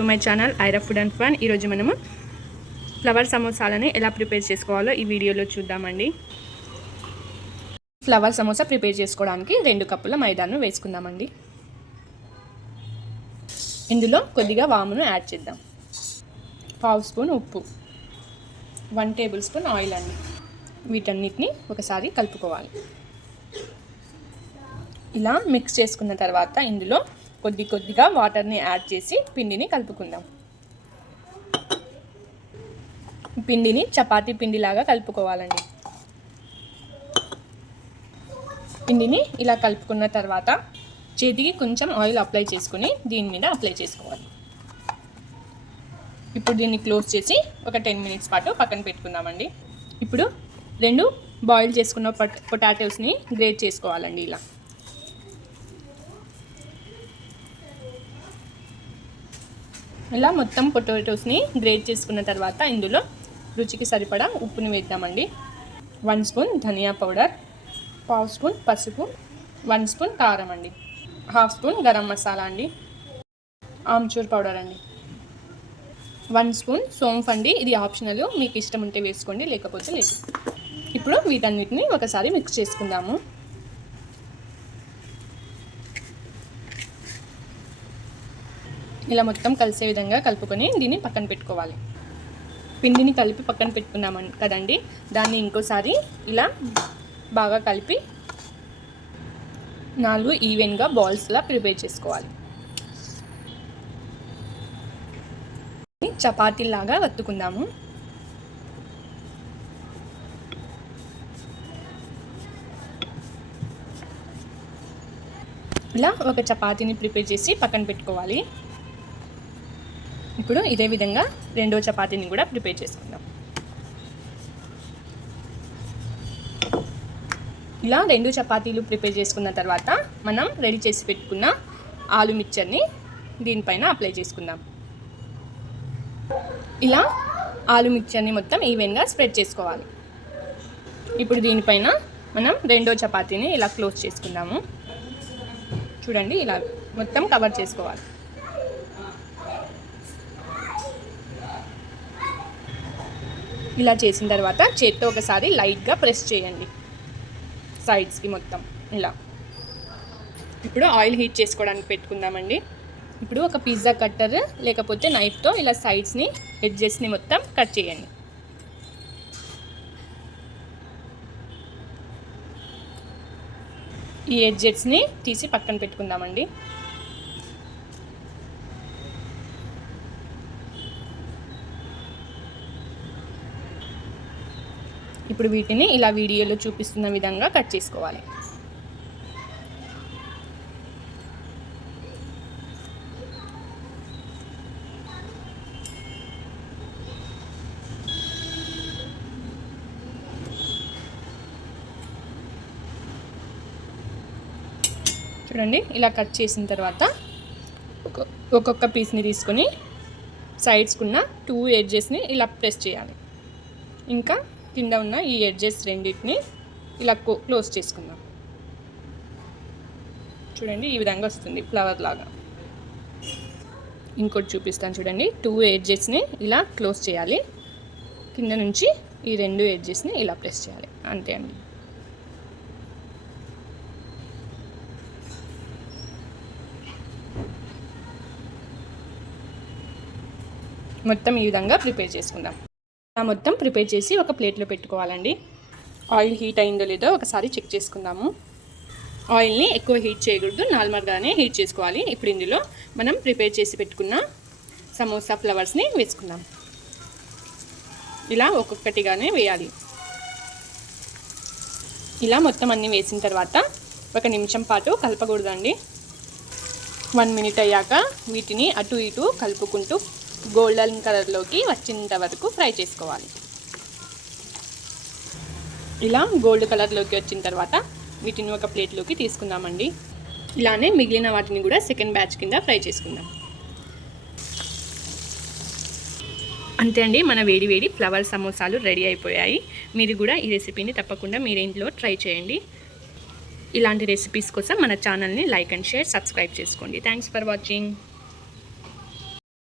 To my channel Aira food and fun. ఈరోజు మనము flower సమోసాలని ఎలా ప్రిపేర్ చేసుకోవాలో ఈ వీడియోలో చూద్దామండి. ఫ్లవర్ సమోసా ప్రిపేర్ చేసుకోవడానికి 2 కప్పుల మైదాను వేసుకుందామండి. ఇందులో కొద్దిగా వామును యాడ్ చేద్దాం. 1/2 స్పూన్ ఉప్పు, 1 టేబుల్ స్పూన్ ఆయిల్ అండి. వీటన్నిటిని ఒకసారి కలుపుకోవాలి. ఇలా మిక్స్ చేసుకున్న తర్వాత ఇందులో కొద్దిగా వాటర్ని యాడ్ చేసి పిండిని కలుపుకుందాం. పిండిని చపాతీ పిండిలాగా కలుపుకోవాలండి. పిండిని ఇలా కలుపుకున్న తర్వాత చేతికి కొంచెం ఆయిల్ అప్లై చేసుకుని దీని మీద అప్లై చేసుకోవాలి. ఇప్పుడు దీన్ని క్లోజ్ చేసి ఒక 10 మినిట్స్ పాటు పక్కన పెట్టుకుందామండి. ఇప్పుడు 2 బాయిల్ చేసుకున్న పొటాటోస్ని గ్రేట్ చేసుకోవాలండి. ఇలా మొత్తం పొటాటోస్ని గ్రేట్ చేసుకున్న తర్వాత ఇందులో రుచికి సరిపడా ఉప్పుని వేద్దామండి. 1 స్పూన్ ధనియా పౌడర్, 1/2 స్పూన్ పసుపు, 1 స్పూన్ కారం అండి, 1/2 స్పూన్ గరం మసాలా అండి, ఆమ్చూర్ పౌడర్ అండి, 1 స్పూన్ సోంఫ్ అండి. ఇది ఆప్షనల్, మీకు ఇష్టం ఉంటే వేసుకోండి, లేకపోతే లేదు. ఇప్పుడు వీటన్నిటిని ఒకసారి మిక్స్ చేసుకుందాము. ఇలా మొత్తం కలిసే విధంగా కలుపుకొని దీన్ని పక్కన పెట్టుకోవాలి. పిండిని కలిపి పక్కన పెట్టుకున్నాము కదండి, దాన్ని ఇంకోసారి ఇలా బాగా కలిపి 4 ఈవెన్గా బాల్స్లా ప్రిపేర్ చేసుకోవాలి. చపాతీలాగా వత్తుకుందాము. ఇలా ఒక చపాతీని ప్రిపేర్ చేసి పక్కన పెట్టుకోవాలి. ఇప్పుడు ఇదే విధంగా 2వ చపాతీని కూడా ప్రిపేర్ చేసుకుందాం. ఇలా 2 చపాతీలు ప్రిపేర్ చేసుకున్న తర్వాత మనం రెడీ చేసి పెట్టుకున్న ఆలు మిక్చర్ని దీనిపైన అప్లై చేసుకుందాం. ఇలా ఆలు మిక్చర్ని మొత్తం ఈవెన్గా స్ప్రెడ్ చేసుకోవాలి. ఇప్పుడు దీనిపైన మనం 2వ చపాతీని ఇలా క్లోజ్ చేసుకుందాము. చూడండి, ఇలా మొత్తం కవర్ చేసుకోవాలి. ఇలా చేసిన తర్వాత చేత్తో ఒకసారి లైట్గా ప్రెస్ చేయండి సైడ్స్కి మొత్తం ఇలా. ఇప్పుడు ఆయిల్ హీట్ చేసుకోవడానికి పెట్టుకుందామండి. ఇప్పుడు ఒక పిజ్జా కట్టర్ లేకపోతే నైఫ్తో ఇలా సైడ్స్ని ఎడ్జెస్ని మొత్తం కట్ చేయండి. ఈ ఎడ్జెస్ని తీసి పక్కన పెట్టుకుందామండి. ఇప్పుడు వీటిని ఇలా వీడియోలో చూపిస్తున్న విధంగా కట్ చేసుకోవాలి. చూడండి, ఇలా కట్ చేసిన తర్వాత ఒక్కొక్క పీస్ని తీసుకొని సైడ్స్కున్న 2 ఎడ్జెస్ని ఇలా ప్రెస్ చేయాలి. ఇంకా కింద ఉన్న ఈ ఎడ్జెస్ రెండింటిని ఇలా క్లోజ్ చేసుకుందాం. చూడండి, ఈ విధంగా వస్తుంది ఫ్లవర్ లాగా. ఇంకోటి చూపిస్తాను చూడండి. 2 ఎడ్జెస్ని ఇలా క్లోజ్ చేయాలి. కింద నుంచి ఈ 2 ఎడ్జెస్ని ఇలా ప్రెస్ చేయాలి. అంతే అండి. మొత్తం ఈ విధంగా ప్రిపేర్ చేసుకుందాం. మొత్తం ప్రిపేర్ చేసి ఒక ప్లేట్లో పెట్టుకోవాలండి. ఆయిల్ హీట్ అయిందో లేదో ఒకసారి చెక్ చేసుకుందాము. ఆయిల్ని ఎక్కువ హీట్ చేయకూడదు, నార్మల్గానే హీట్ చేసుకోవాలి. ఇప్పుడు ఇందులో మనం ప్రిపేర్ చేసి పెట్టుకున్న సమోసా ఫ్లవర్స్ని వేసుకుందాం. ఇలా ఒక్కొక్కటిగానే వేయాలి. ఇలా మొత్తం అన్నీ వేసిన తర్వాత 1 నిమిషం పాటు కలపకూడదండి. 1 మినిట్ అయ్యాక వీటిని అటు ఇటు కలుపుకుంటూ గోల్డెన్ కలర్లోకి వచ్చేంత వరకు ఫ్రై చేసుకోవాలి. ఇలా గోల్డ్ కలర్లోకి వచ్చిన తర్వాత వీటిని ఒక ప్లేట్లోకి తీసుకుందామండి. ఇలానే మిగిలిన వాటిని కూడా సెకండ్ బ్యాచ్ కింద ఫ్రై చేసుకుందాం. అంతే అండి, మన వేడి ఫ్లవర్ సమోసాలు రెడీ అయిపోయాయి. మీరు కూడా ఈ రెసిపీని తప్పకుండా మీరు ఇంట్లో ట్రై చేయండి. ఇలాంటి రెసిపీస్ కోసం మన ఛానల్ని లైక్ అండ్ షేర్, సబ్స్క్రైబ్ చేసుకోండి. Thanks for watching.